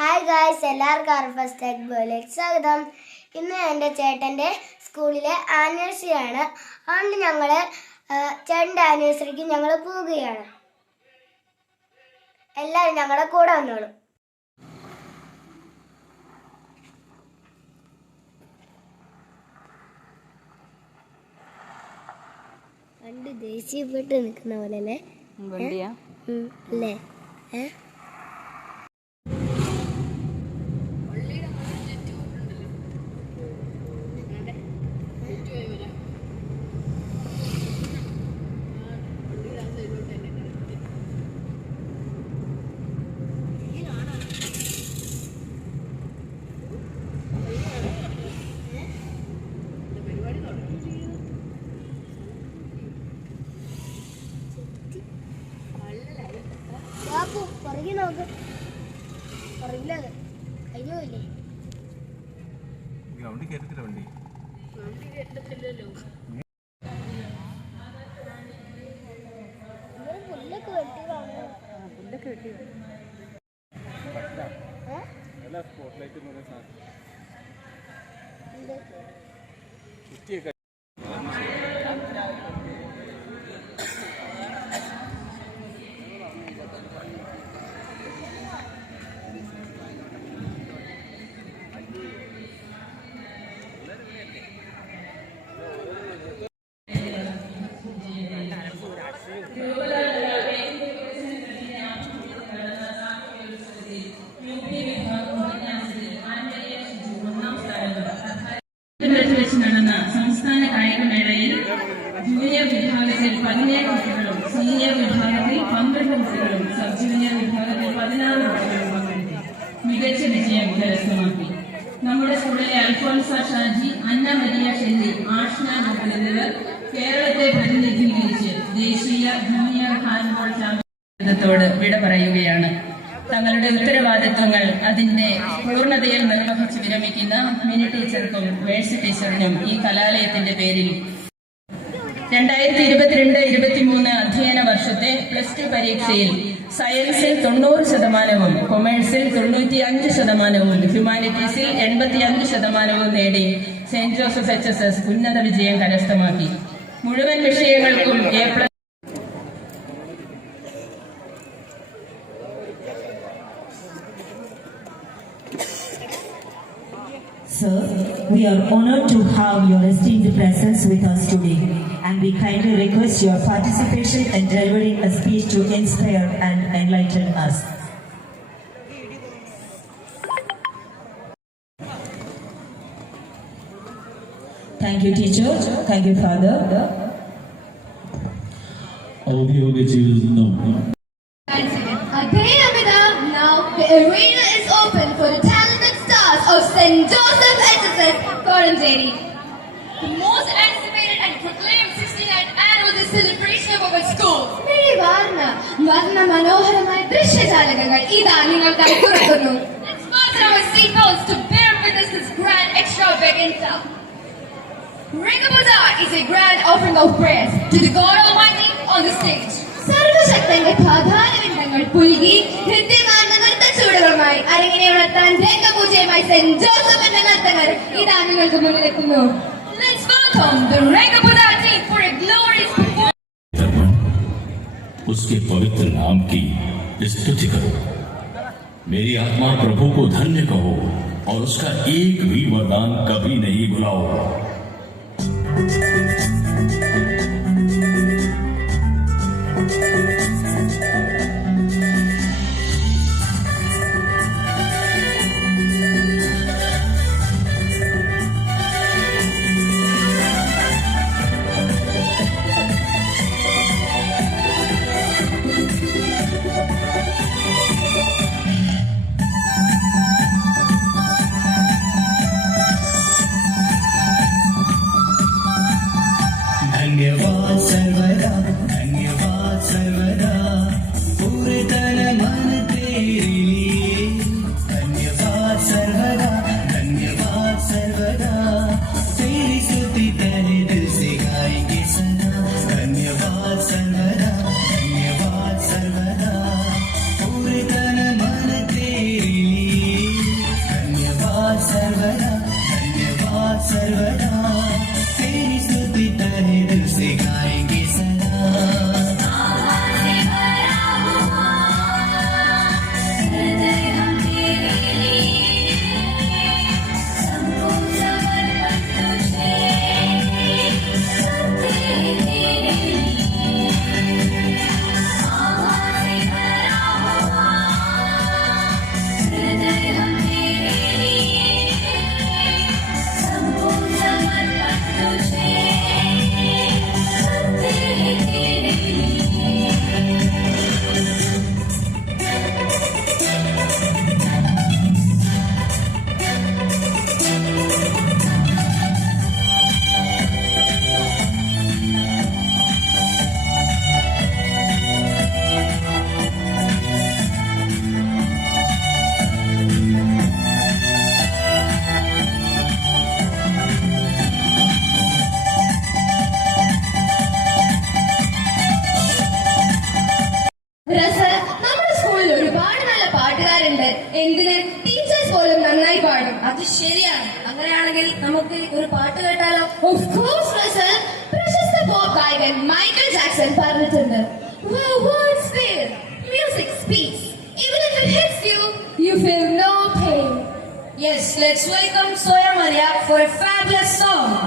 Hi guys എല്ലാവർക്കും അർഫസ് tech ബോയിലേക്ക് സ്വാഗതം. ഇന്ന് എന്റെ ചേട്ടന്റെ സ്കൂളിലെ ആനിവേഴ്സറി ആണ്. അതുകൊണ്ട് ഞങ്ങൾ ചേട്ടന്റെ ആനിവേഴ്സറിക്ക് ഞങ്ങൾ പോവുകയാണ്. എല്ലാവരും ഞങ്ങളുടെ കൂടെ വന്നോളൂ. പണ്ട് ദേശീയപ്പെട്ട് നിൽക്കുന്ന പോലെ അല്ലേ? അല്ലേ? ഏ? ഗ്രൗണ്ടിൽ കയറ്റത്തില്ല വണ്ടി. പുല്ലൊക്കെ നടന്ന സംസ്ഥാന കായികമേളയിൽ ജൂനിയർ വിഭാഗത്തിൽ പതിനേഴ് കുട്ടികളും സീനിയർ വിഭാഗത്തിൽ പന്ത്രണ്ട് കുട്ടികളും സബ് ജൂനിയർ വിഭാഗത്തിൽ പതിനാറ് കുട്ടികളും പങ്കെടുത്തു. മികച്ച വിജയം കരസ്ഥമാക്കി നമ്മുടെ സ്കൂളിലെ Alphonsa Shaji Anna Maria Shelly Ashna Gokul കേരളത്തെ പ്രതിനിധീകരിച്ച് ദേശീയ ജൂനിയർ ഹാൻഡ്ബോൾ ചാമ്പ്യൻഷിപ്പ് വിട പറയുകയാണ്. തങ്ങളുടെ ഉത്തരവാദിത്വങ്ങൾ അതിന്റെ പൂർണതയിൽ നിർവഹിച്ച് വിരമിക്കുന്ന മിനി ടീച്ചർക്കും മേഴ്സി ടീച്ചറിനും ഈ കലാലയത്തിന്റെ പേരിൽ രണ്ടായിരത്തി ഇരുപത്തിരണ്ട് ഇരുപത്തിമൂന്ന് അധ്യയന വർഷത്തെ പ്ലസ് ടു പരീക്ഷയിൽ സയൻസിൽ തൊണ്ണൂറ് ശതമാനവും കൊമേഴ്സിൽ തൊണ്ണൂറ്റി അഞ്ച് ശതമാനവും ഹ്യൂമാനിറ്റീസിൽ എൺപത്തി അഞ്ച് ശതമാനവും നേടി saint Joseph H S S ഉന്നത വിജയം കരസ്ഥമാക്കി. മുഴുവൻ വിഷയങ്ങൾക്കും A we are honored to have your esteemed presence with us today, and we kindly request your participation in delivering a speech to inspire and enlighten us. Thank you, teacher. Thank you, father. ഔദ്യോഗിക ജീവിതത്തിൽ നിന്നും HSS, Koramjeri. The most anticipated and proclaimed 69th annual celebration of our school. വർണ്ണ വർണ്ണ മനോഹരമായ ദൃശ്യജാലകങ്ങൾ ഇതാ നിങ്ങൾക്കായി തുറക്കുന്നു Let's fasten our seatbelts to bear witness this grand extravaganza. Ringabuda is a grand offering of prayers to the God Almighty on the stage. സർവശക്തന്റെ പ്രാധാന്യങ്ങൾ പുൽകി ഹൃദ്യമാർന്ന നൃത്തച്ചൂടുകളുമായി അരങ്ങിനെ ഉണർത്താൻ രംഗപൂജയുമായി saint Joseph എന്ന നർത്തകർ ഇതാ നിങ്ങൾക്ക് മുന്നിലെത്തുന്നു Let's welcome the Rengabuda team for a glorious performance. धर्म उसके पवित्र नाम की स्तुति करो मेरी आत्मा प्रभु को धन्य कहो और उसका एक भी वरदान कभी नहीं भुलाओ അങ്ങനെയാണെങ്കിൽ നമുക്ക് ഒരു പാട്ട് കേട്ടാലോ ഓഫ് കോഴ്സ് റസൽ പ്രശസ്ത പോപ്പ് ഗായകൻ മൈക്കൽ ജാക്സൺ പറഞ്ഞിട്ടുണ്ട് Where words fail, music speaks. Even if it hits you, you feel no pain. Yes let's welcome Zoya Maria for a fabulous song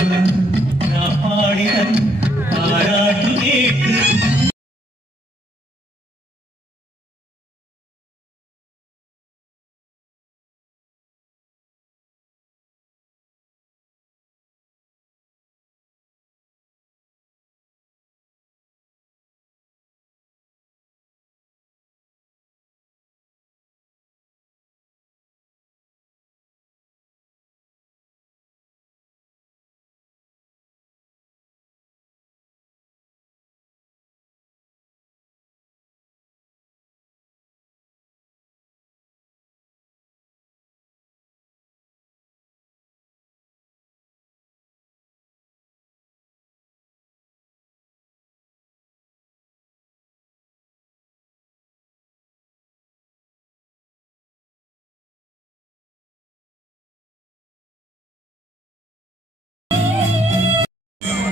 Thank you.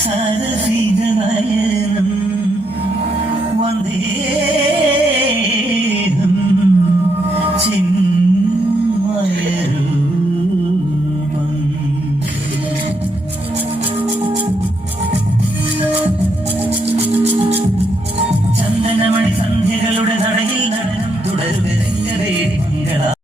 സരസിജനയനം വന്ദേഹം ചിന്മയരൂപം. ചന്ദനമണി സന്ധ്യകളുടെ നടയിൽ നടനം തുടരുവരെങ്കവേ മംഗള